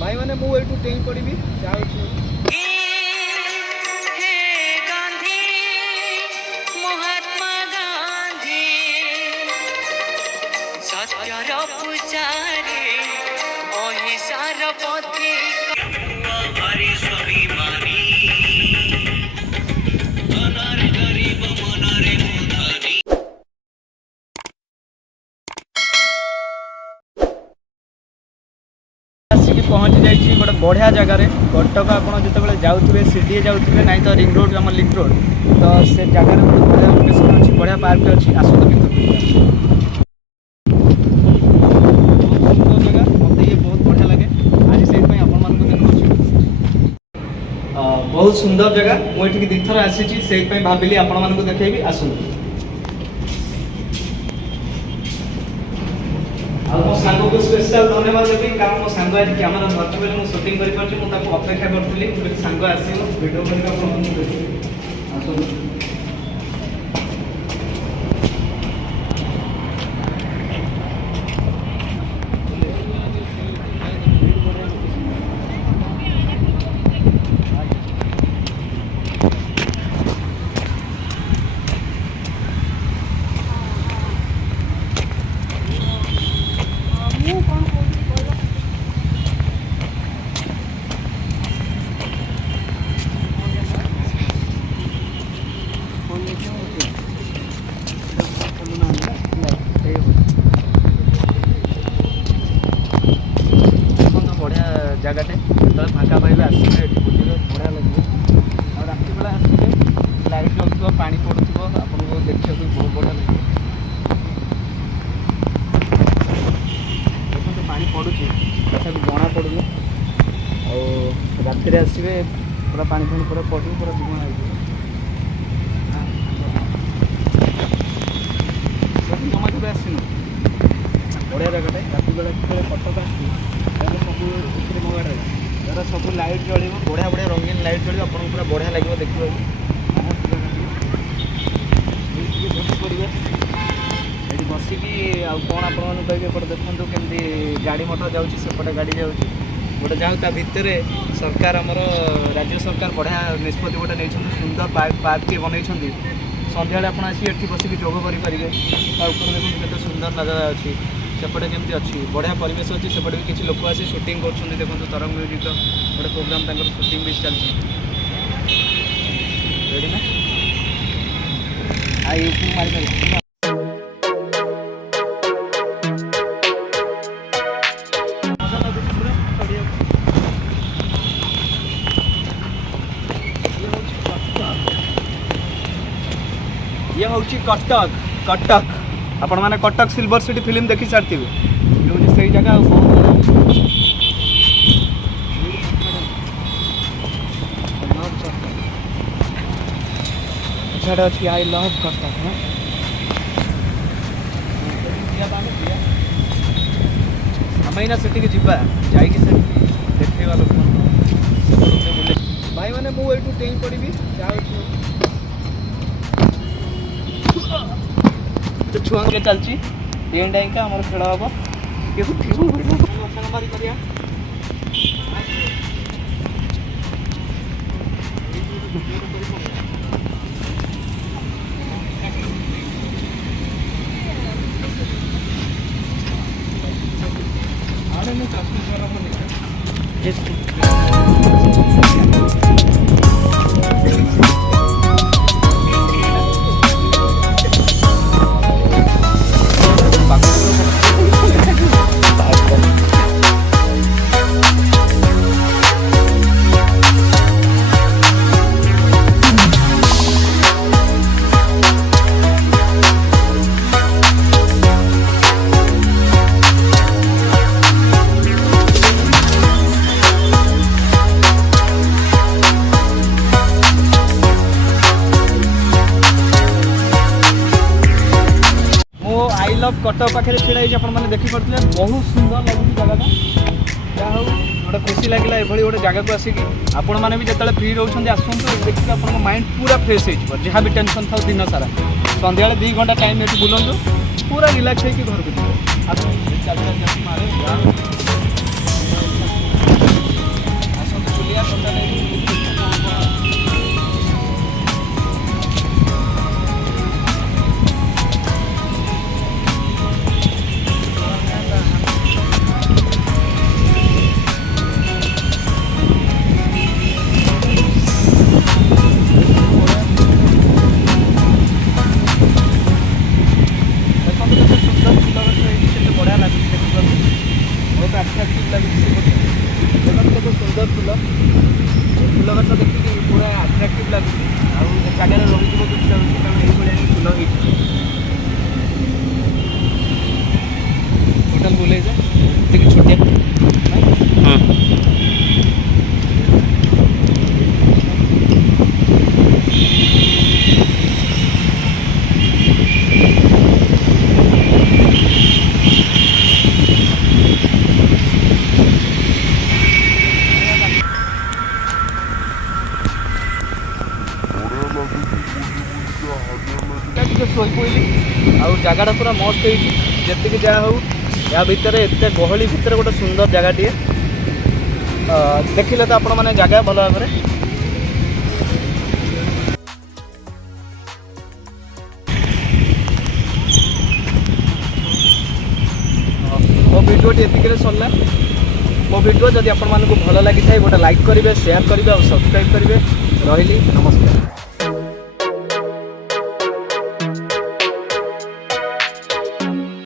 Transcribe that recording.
भाई मैंने मु एठू टेई पड़बी जाउछु पहुँच जाइए गोटे बढ़िया जगार कटक आप जो जाऊे सीडी जाऊे ना तो रिंग रोड आम लिंक रोड तो से जगार बहुत बढ़िया लोकेशन अच्छी बढ़िया पार्क अच्छी आसतु कितु बहुत सुंदर जगह मत ये बहुत बढ़िया लगे आज से देखा बहुत सुंदर जगह मुझे दीथर आसी से भाविली आपण देखी आसतु मो सांग को स्पेशल धन्यवाद देवी कारण मो सांग आज कैमेरा धरती बेले मुझे शूटिंग कर अपेक्षा करी सांग आस वीडियो जगटे जो फाँका पाइबे आसवे बुझे बढ़िया लगे और राति बेला आसवे लाइट लगुव पा पड़ुव आपको देखा बहुत बढ़िया लगे देखते पा पड़ुची तथा जना पड़ू राति आसवे पूरा पा पूरा पड़ू पूरा दुगुण हो जमा केवे आसन बढ़िया जगटे राति बेला कटक सब मगाड़ यार सब लाइट जल बढ़िया बढ़िया रंगीन लाइट जल आप पूरा बढ़िया लगे देखा ये बसिकी कौन आपटे देखो केमती गाड़ी मोटर जापटे गाड़ी जाऊँगी गोटे जाऊँ ता भितर सरकार आमर राज्य सरकार बढ़िया निष्पत्ति गोटे नहीं सुंदर पार्क टे बनई सन्ध्या आप आसी बसिक जोग करेंगे देखो केते सुंदर नजारा अच्छी सेपटे केमती अच्छी बढ़िया परिवेश अच्छी सेपटे भी किसी लोक आसी शूटिंग कर देखो तरंग म्यूजिक गोटे प्रोग्राम शूटिंग भी चलती रेडी ना आई मारी ये हूँ कटक कटक आपण मैंने कटक सिल्वर सिटी फिल्म देखी सारी जो से जगह अच्छी आई लव कटक आम ना से जीवा जा देखा लोक भाई मैंने मुझे टेई पड़बी जाऊँ तो छुआ के चलची टेन टाइम का हमारा खेल हम लव कटक पाखे छड़ा आपने देखिपे बहुत सुंदर लगुच जगह जहाँ हूँ गोटे खुशी लगे ये गोटे जगह को आसिक आपण मैंने भी जो फ्री रोचे आसतु देखिए आप माइंड पूरा फ्रेश हो जहाँ भी टेंशन था दिन सारा सन्ध्या 2 घंटा टाइम ये बुलूँ पूरा रिलैक्स होकर घर को ଫୁଲ ଗଛ ଦେଖିକି ପୁରା ଆଟ୍ରାକ୍ଟିଭ୍ ଲାଗୁଛି। ଆଉ ଜାଗାରେ ରହିଯିବ କିଛି ଲାଗୁଛି, କାରଣ ଏଇଭଳିଆ ହିଁ ଫୁଲ ହେଇଛି। ଟୋଟାଲ୍ ବୁଲେଇଯାଏ ଟିକେ ଛୋଟିଆ ଟିକେ ଶୋଇପଡ଼ିଲି। ଆଉ ଜାଗାଟା ପୁରା ମସ୍ତ ହେଇଛି। ଯେତିକି ଯାହା ହଉ ୟା ଭିତରେ ଏତେ ଗହଳି ଭିତରେ ଗୋଟେ ସୁନ୍ଦର ଜାଗାଟିଏ ଦେଖିଲେ ତ ଆପଣମାନେ ଜାଗା ଭଲ ଭାବରେ। ମୋ ଭିଡ଼ିଓଟି ଏତିକିରେ ସରିଲା। ମୋ ଭିଡ଼ିଓ ଯଦି ଆପଣମାନଙ୍କୁ ଭଲ ଲାଗିଥାଏ ଗୋଟେ ଲାଇକ୍ କରିବେ, ସେୟାର କରିବେ ଆଉ ସବସ୍କ୍ରାଇବ୍ କରିବେ। ରହିଲି, ନମସ୍କାର।